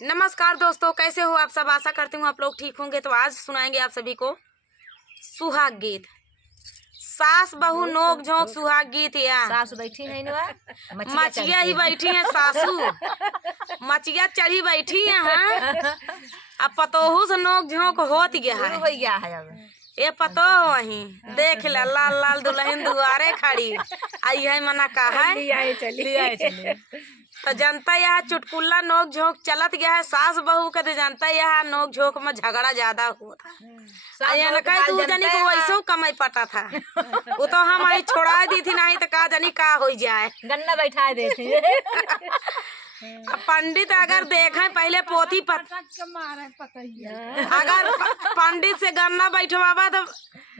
नमस्कार दोस्तों, कैसे हो आप सब। आशा करती हूँ आप लोग ठीक होंगे। तो आज सुनाएंगे आप सभी को सुहाग गीत। सास बहू नोक झोंक सुहाग गीत। या सास बैठी है ना, मचिया ही बैठी है सासू, मचिया चढ़ी बैठी है। हाँ, अब पतोहू से नोक झोंक होत गया हो है। गया है अब ये पतो वही देख ला, लाल लाल दुल्हन दुआरे खड़ी आई है। मना का है चलिए तो जनता यहाँ चुटकुल्ला नोक झोंक चलत गया है। सास बहू के तो जनता यहाँ नोक झोंक में झगड़ा ज्यादा हुआ था। तू जानी को वैसे कमाई पता था वो तो हम आई छोड़ा दी थी, नहीं तो का जानी का हो जाए। गन्ना बैठा दे अब पंडित अगर देखे पहले पोथी अगर पंडित से गन्ना बैठवावा तो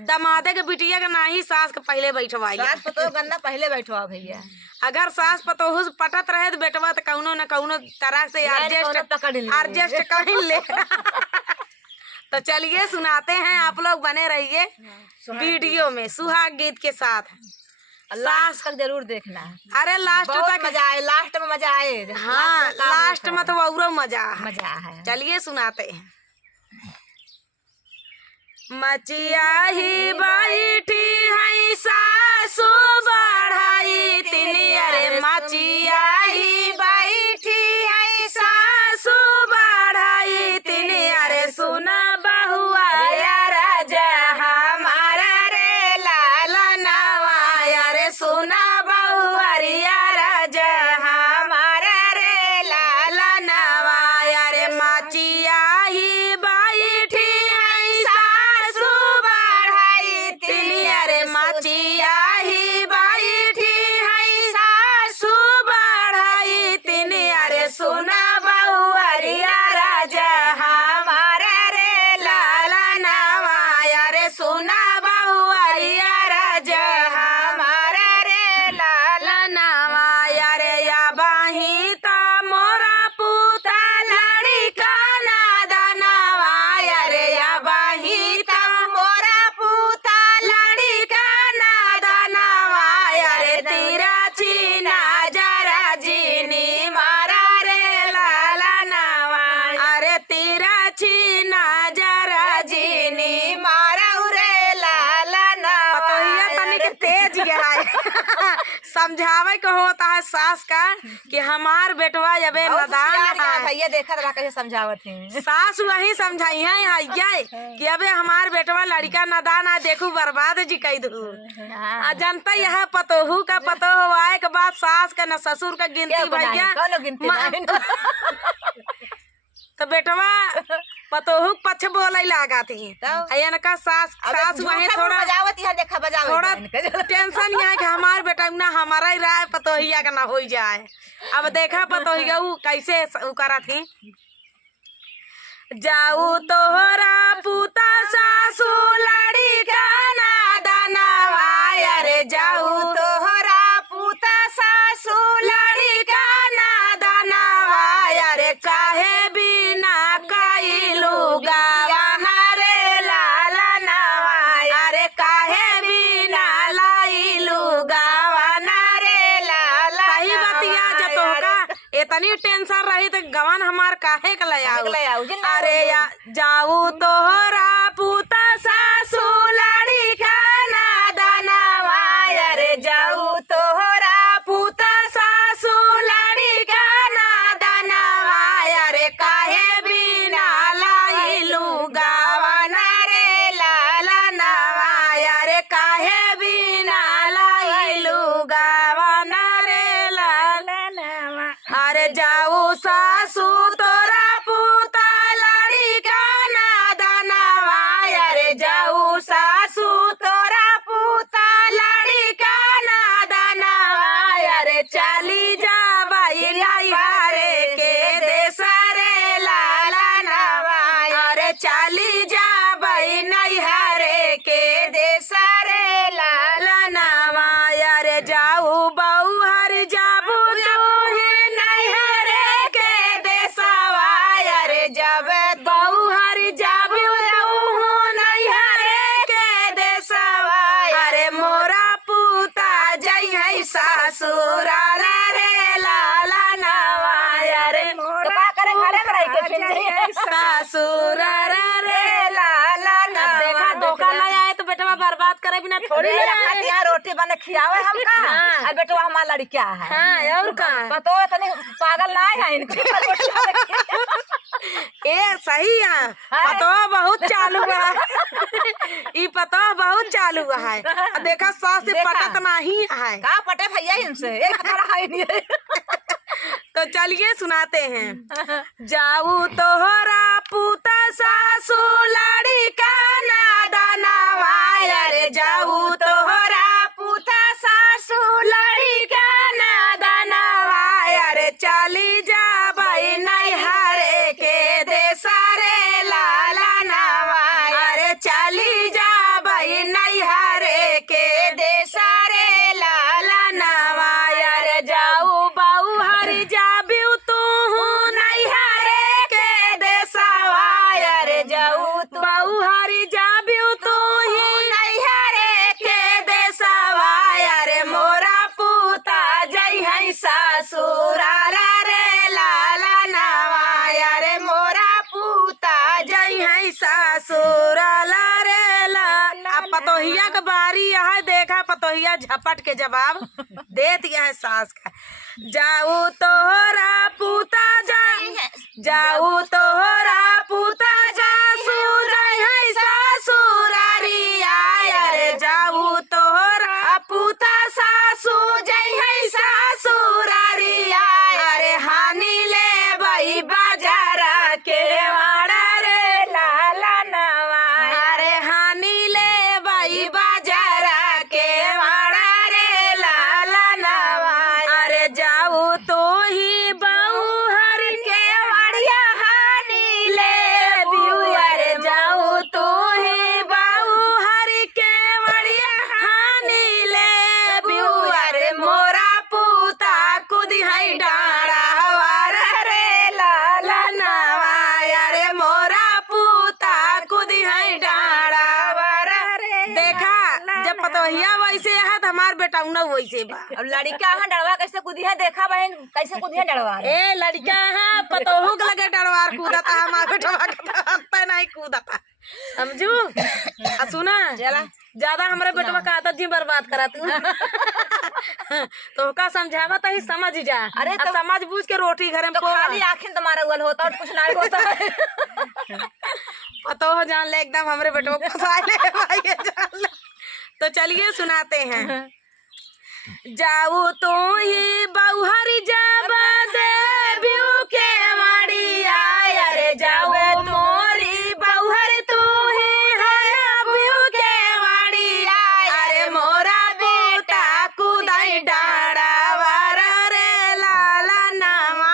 दमादे के बिटिया के नहीं, सास के पहले बैठवाई। सास पतो गन्ना पहले बैठवा भैया। अगर सास पतोहू से पटत रहे तो बेटवा तो कौनो न कौनो तरह से एडजस्ट कर ले। तो चलिए सुनाते हैं, आप लोग बने रहिए वीडियो में सुहाग गीत के साथ। लास्ट तक जरूर देखना। अरे लास्ट तक मजा आए, लास्ट में मजा आए। हाँ, लास्ट में तो और मजा है। चलिए सुनाते हैं। मचिया ही बैठी है सासू बढ़ाई तिनी। अरे मचिया ही बैठी है सासू बढ़ाई तिनी। अरे सुना बहुआ राजा हमारा रे लाला नवा। अरे सुना बहुआ राजा हमारा रे लाला नवा। अरे मचिया ही बैठी है सासू बढ़ाई तिनी। अरे मचिया ही बैठी है सासू बढ़ाई तिनी। अरे सुना बहुआ राजा हमारा रे लाला नवा। अरे सुना बहुआ राजा हमारा रे लाला नवा। अरे या बाही ता मोरा पूता लड़का नादनवा। अरे या बाही ता मोरा पूता लड़का नादनवा। अरे तेरा चीना जरा जीनी मारा रे लाला नवा। अरे तेरा चीना जरा जीनी मारा रे लाला नवा। पतोहिया तनिक तेज गया है। समझावे को होता है सास का कि हमार बेटवा जबे नदान है। भैया देखा रहा कैसे समझावत है। सास वही समझाई है कि अबे हमार बेटवा लड़का नदान है, देखू बर्बाद जी कही दू। जनता यह पतोहू का पतोह आए के बाद सास का न ससुर का गिनती भैया तो बेटवा पतोहू पछ बोले लगा थी। का सास वही थोड़ा टेंशन यहाँ कि हमार बेटा ना हमारा ही राय पतोहिया का ना हो जाए। अब देखा पतोहिया कैसे करा थी। जाऊ तोहरा पुता सासू लड़ी का नादनवा। अरे जाऊ तोहरा पुता सासू लड़ी का नादनवा। अरे काहे बिना कइलू गावा रे लाला नवा। अरे काहे बिना लाइलू गावा रे लाला। सही बतिया जतोका इतनी टेंशन रही तो गवन हमार काहे के लयाऊ। अरे या जाऊ तोहरा पुता सासू लड़ी का नादनवा। अरे जाऊ तोहरा पुता सासू लड़ी का नादनवा। अरे काहे बिना लाइलू गावन रे लाला नवा। अरे काहे बिना लाइलू गावन रे लाला नवा। अरे जाऊ सासू तोरा पुता लड़ी का नादनवा। अरे जाऊ सासू तोरा पुता लड़ी का नादनवा। अरे चली जा बाई नैहरे के देश रे लाला नवा। अरे चली जा बाई नैहरे के देश रे लाला नवा। अरे जाऊ बहू हर जाबू तू नैहरे के देशवा। अरे जब बहू हर जाबू नैहरे के देशवा। अरे मोरा पूता जई है ससुर रे लाला नवा। अरे तो का करे घरे में रह सासुर रे लाला ना देखा धोखा नहीं आए तो बेटवा बर्बाद करे बिना थोड़ी ले आए। यहाँ रोटी बने खियावे हमका और बेटवा हमारा लड़का है। हाँ और का पतो तने पागल ना है इनके रोटी बने ए सही है पतो बहुत चालू है ई पतो बहुत चालू है देखा सास से पटत नहीं है का पटे भैया इनसे एक हमारा है नहीं। तो चलिए सुनाते हैं। जाऊ तोहरा पुता सासू लड़ी का नादनवा रे जाऊ तोहरा पुता सासू लड़ी का नादनवा रे चली जा भाई नैहरे के देसारे लाला नवा रे चली जा भाई नैहरे के देसारे लाला नवा रे जाऊ बाऊ हरी जाबिउ तू नैहरे के देसावा रे जाऊ बाऊ हरी जाबिउ तू ही नैहरे के देसावा रे मोरा पुता जई है सासुरा रे लाला नवा रे मोरा पुता जई है सासुरा रे लाला। अब पतोहिया के बारी है देखा पतोहिया झपट के जवाब दे दिया है सास का। जाऊ तोहरा पुता जाऊ तोहरा पुता जासू जई है सासुरारी रे जाऊ तोहरा पुता सासू जई है सासुरारी रे हानि ले भाई बाजारा के वाड़ा रे लाला नवा रे हानि ले भाई बाजारा के वाड़ा रे लाला नवा अरे जाऊ तो ही बहु हर के वाड़िया हानि ले बियू अरे जाऊ तो ही बहु हर के वाड़िया हानि ले बियू अरे मोरा पुता कुदी है डाड़ा हवार रे लाला नवा अरे मोरा पुता कुदी है डाड़ा हवार रे। देखा जब पतोहिया वैसे है तो हमार बेटा उन वैसे बा। अब लड़का है डरवा कैसे कूदी है देखा बहन कैसे कूदी है डरवा ए लड़का है पतोहू के लगे डरवार कूदता हमार बेटवा के नहीं कूदता समझू। सुना चला ज्यादा हमारे बेटवा का आदत जी बर्बाद करा तू तो का समझावा तो ही समझ जा। अरे तो समझ बूझ के रोटी घर में तो खाली आँखें तुम्हारा उगल होता और कुछ नहीं होता है। पतो हो जान ले एकदम हमारे बेटवा को फंसा ले भाई जान ले। तो चलिए सुनाते हैं। जाऊ तो ही बहुहरी जब देवियों के माड़िया रे जाऊ मोरी बहुहर तू ही है बियू के माड़िया अरे मोरा बेटा कुदाई डाड़ा वारा रे लाला नवा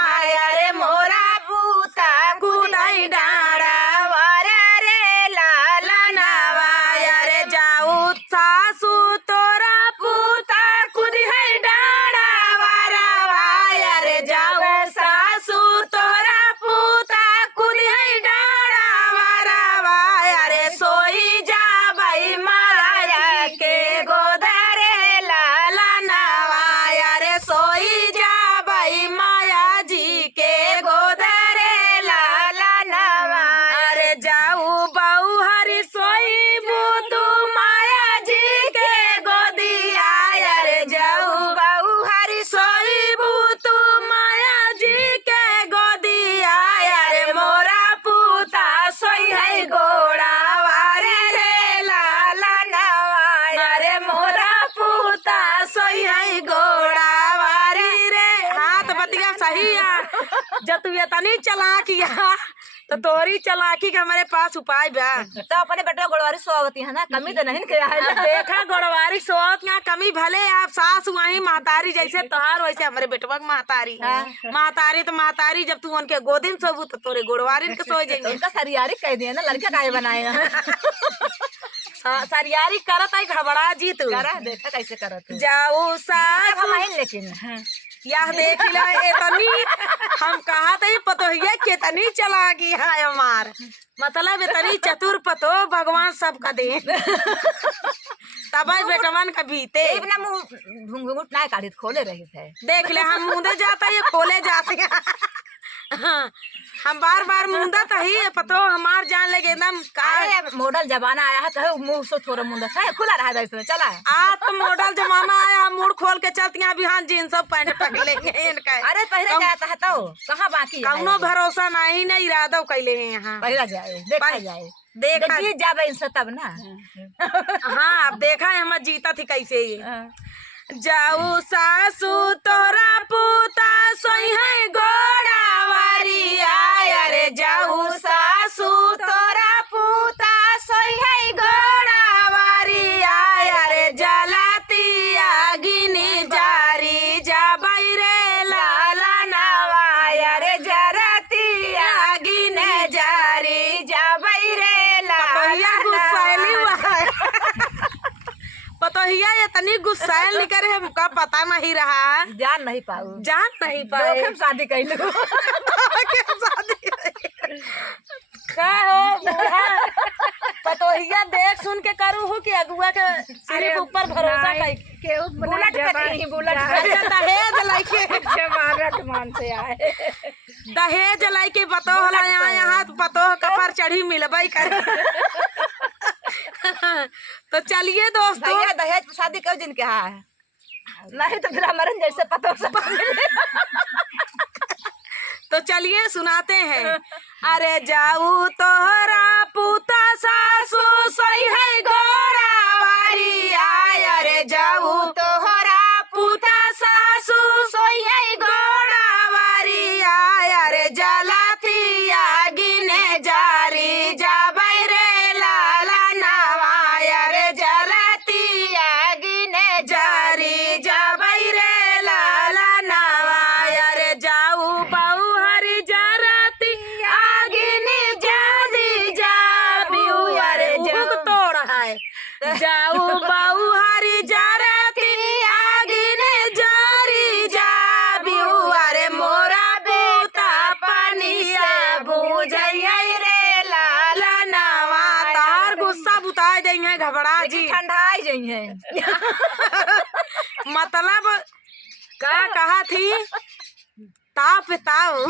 अरे मोरा बूता कुदाई डाड़ा वारा रे लाला नवा अरे जाऊ सासू तोरा पुता कुदी है डाड़ा वारा रे जाऊ सासू तोरा पुता कुदी है डाड़ा वारा रे सोई जा भाई माया के गोदरे लाला नवा रे सोई जा भाई माया जी के गोदरे लाला नवा अरे जाऊ बहु हरी सोई बुतू माया जी के गोदिया रे जाऊ बहु हरी सोई बुतू माया जी के गोदिया रे मोरा पुता सोई है गोड़ा वारे रे लाला नवा रे मोरा पुता सोई है गोड़ा वारी रे। हाथ बतिया सही है जब तू ये तनी चलाकिया तो तोरी चलाकी के हमारे पास उपाय बा। तो अपने बेटा गोड़वारी सोवती है ना कमी तो नहीं किया है। अब देखा गोड़वारी सोत यहाँ कमी भले आप सास वही महतारी जैसे तोहार वैसे हमारे बेटवा के महतारी महतारी तो महतारी जब तू उनके गोदी में सोबू तो तोरे गोड़वारी के सो जाएंगे। उनका सरियारी कह दिया ना लड़का काहे बनाए सरियारी करत आई घबरा जी तू करा देखा कैसे करत जाऊ सास हमारे लेकिन यह देख ला इतनी हम कहा थे पतोहिया कितनी चलाकी है हमार मतलब इतनी चतुर पतो भगवान सबका दे तब बेटवन का बीते बिना मुंह घुंघुट ना काढ़ित खोले रही थे देख ले हम मुंदे जाता ये खोले जाते हैं। हाँ, हम बार बार मुंदा तही पतो हमार जान लगे एकदम अरे मॉडल जमाना आया है तो मुंह से थोड़ा मुंडा है खुला रहा है इसमें चला आज तो मॉडल जमाना आया मुड़ खोल के चलती हैं अभी हाँ जींस सब पैंट पहन लेंगे इनका अरे पहले जाता है तो कहाँ बाकी है? कौनो भरोसा नहीं ना इरादा कैले हैं यहाँ पहला जाए देखा जाए देखा जीत जावे इनसे तब ना हाँ अब देखा है हम जीता थी कैसे ये जाऊ सासू तोरा पूता सोई है गोड़ावारी आया रे जाऊ सासू तोरा पूता सोई है गोड़ावारी आया रे जलाती आगिनी जारी जाबाई रे लाला नवाया रे जराती आगिने जारी जाबाई रे लाला गुस्सैली पतोहिया इतनी गुस्सैल निकले हमका पता नहीं रहा जान नहीं पाए हम शादी कर लो शादी का हो पतोहिया देख सुन के करू हो कि अगुआ के सिर्फ ऊपर भरोसा के बुलेट पे नहीं बुलेट दहेज लाइके जमानत मान से आए दहेज लाइके पतो होला यहाँ पतो कपर चढ़ी मिलबई करे तो चलिए दोस्तों दहेज पे शादी क्यों जिनके हाँ नहीं तो फिर हमारे जैसे पता तो चलिए सुनाते हैं अरे जाऊ तोहरा पूता सासू सही है गोरावारी आय अरे जाऊ तोहरा पूता सासू सही है गोरावारी आय अरे जलाती आगिने जारी जाबाई रे लाला नवाया रे जलाती आगिने जारी जाबाई रे लाला नवाया रे जाऊ बाऊ हरी जराती आगिने जादी जाबिऊ अरे जाऊ तोड़ है जाऊ बाऊ हरी जराती आगिने जारी जाबिऊ अरे मोरा बूता पानी से बुझैया रे लाला नवा तार गुस्सा बुता देंगे घबरा जी ठंडाई जाइए मतलब का कहा थी ताप ताओ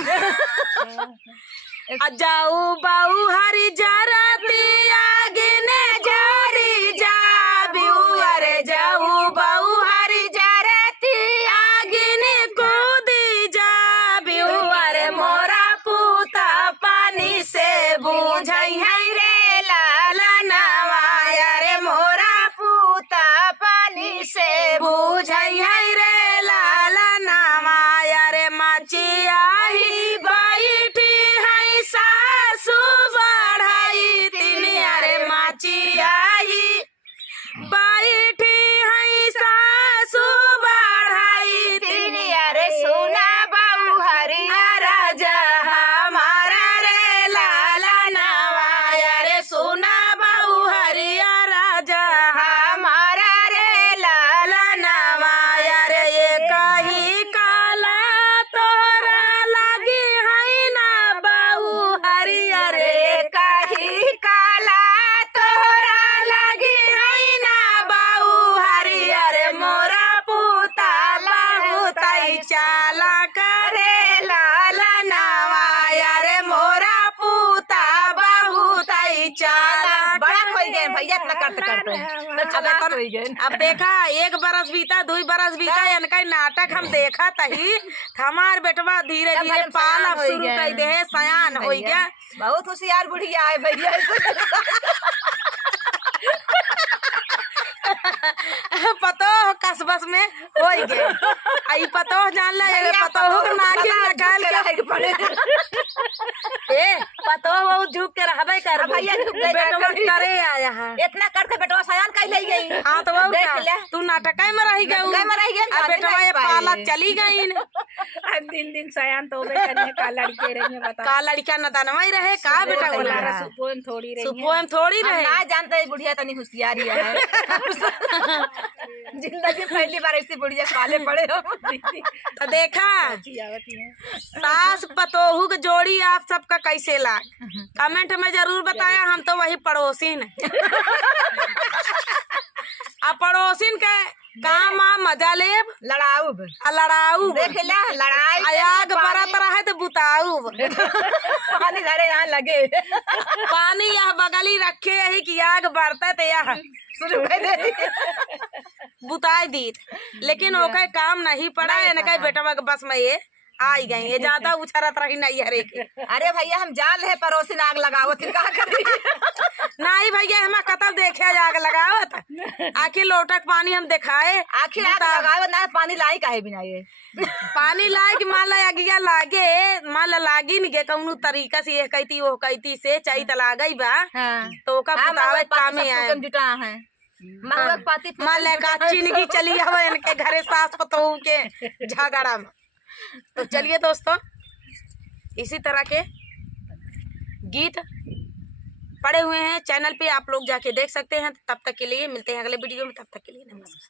जाऊ बाऊ हरी जराती आगिने जारी जाबिऊ अरे जाऊ बाऊ हरी जराती आगिने कूदी जाबिऊ अरे मोरा पूता पानी से बुझई है रे लाला नवाया रे मोरा पूता पानी से बुझई है रे लाला नवाया रे मचिया ही बैठी है सासू बढ़ाई तीन अरे मचिया ही बैठी है सासू बढ़ाई तीन अरे सुना बाऊ हरिया राजा हमारा रे लाला नवाया रे सुना बाऊ हरिया राजा हमारा रे लाला नवाया रे ये कही काला तोरा लगी है ना बाऊ हरिया रे कही काला तोरा लगी है ना बाऊ हरिया रे मोरा पूता बाऊ तई चाला करे लाला नवाया रे मोरा पूता बाऊ तई चाला बड़ा हो गए भैया इतना करते अब देखा एक बरस बीता 2 बरस बीता इनका नाटक हम देखा तही हमार बेटवा धीरे धीरे पाला शुरू कर दे सयान हो गया बहुत होशियार बुढ़िया है भैया पतो कसबस में हो गए आई पतो जान ले पतो नाके निकाल के ए पतो वो झुक के रहबे कर भैया झुक गए बेटवा करे आया है इतना करके बेटवा सयान कह ले गई हां तो वो तू नाटक में रह गई अब बेटवा ये पाला चली गई दिन दिन सयान तो होबे करने का लड़के रही बता का लड़का न दानवा ही रहे का बेटा बोला सुपोन थोड़ी रहे ना जानते बुढ़िया तनी होशियारी है जिंदगी पहली बार ऐसी बुढ़िया पाले पड़े हो तो देखा सास पतोहू की जोड़ी आप सबका कैसे लाग कमेंट में जरूर बताया हम तो वही पड़ोसिन अब पड़ोसिन के काम आ मजा लेब लड़ाऊ आ लड़ाऊ देख ला लड़ाई आग बरत रहे तो बुताऊ पानी धरे यहाँ लगे पानी यह बगली रखे यही कि आग बरता तो यह शुरू कर दे बुताई दी लेकिन ओके काम नहीं पड़ा इनका बेटा के बस में ये आई गई ये ज्यादा उछरत रही नहीं हरे के अरे भैया हम जान रहे पड़ोसी आग लगावत का करी नहीं भैया हम कतल देखे आग लगावत आखिर लोटक पानी हम दिखाए आखिर आग लगावत ना पानी लाई काहे बिना ये पानी लाए कि मान ला अगिया लागे मान ला लागी नहीं गे कौनो तरीका से ये कहती वो कहती से चाहिए तो लागई बा तो ओका बतावे काम में आए जुटा है पाती मान ले का चिनगी चली आवे इनके घरे सास पतोहू के झगड़ा में। तो चलिए दोस्तों इसी तरह के गीत पड़े हुए हैं चैनल पे आप लोग जाके देख सकते हैं। तब तक के लिए मिलते हैं अगले वीडियो में, तब तक के लिए नमस्कार।